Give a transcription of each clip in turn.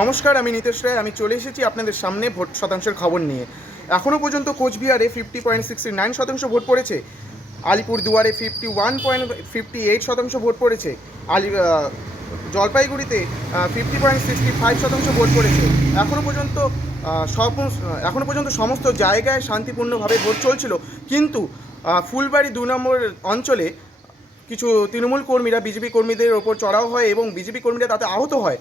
নমস্কার, আমি নিতেশ রায়। আমি চলে এসেছি আপনাদের সামনে ভোট শতাংশের খবর নিয়ে। এখনও পর্যন্ত কোচবিহারে ফিফটি পয়েন্ট সিক্সটি নাইন শতাংশ ভোট পড়েছে। আলিপুর দুয়ারে fifty one point fifty eight শতাংশ ভোট পড়েছে। আলি জলপাইগুড়িতে ফিফটি পয়েন্ট সিক্সটি ফাইভ শতাংশ ভোট পড়েছে। এখনও পর্যন্ত এখনও পর্যন্ত সমস্ত জায়গায় শান্তিপূর্ণভাবে ভোট চলছিল। কিন্তু ফুলবাড়ি দু নম্বর অঞ্চলে কিছু তৃণমূল কর্মীরা, বিজেপি কর্মীদের ওপর চড়াও হয় এবং বিজেপি কর্মীরা তাতে আহত হয়।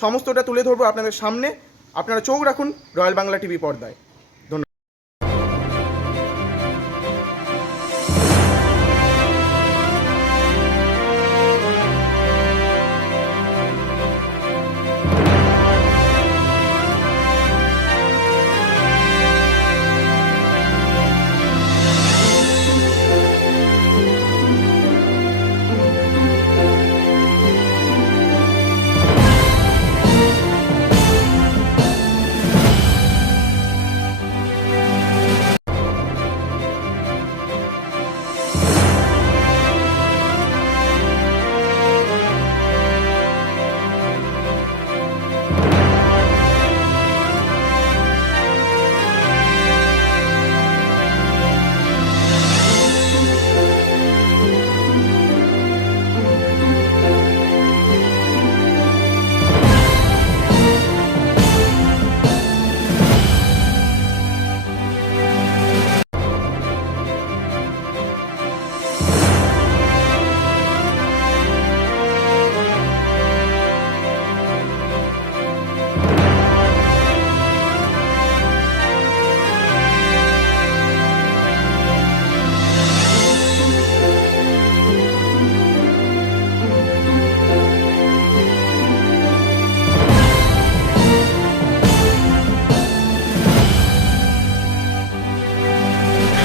সমস্তটা তুলে ধরবো আপনাদের সামনে। আপনারা চোখ রাখুন রয়্যাল বাংলা টিভি পর্দায়।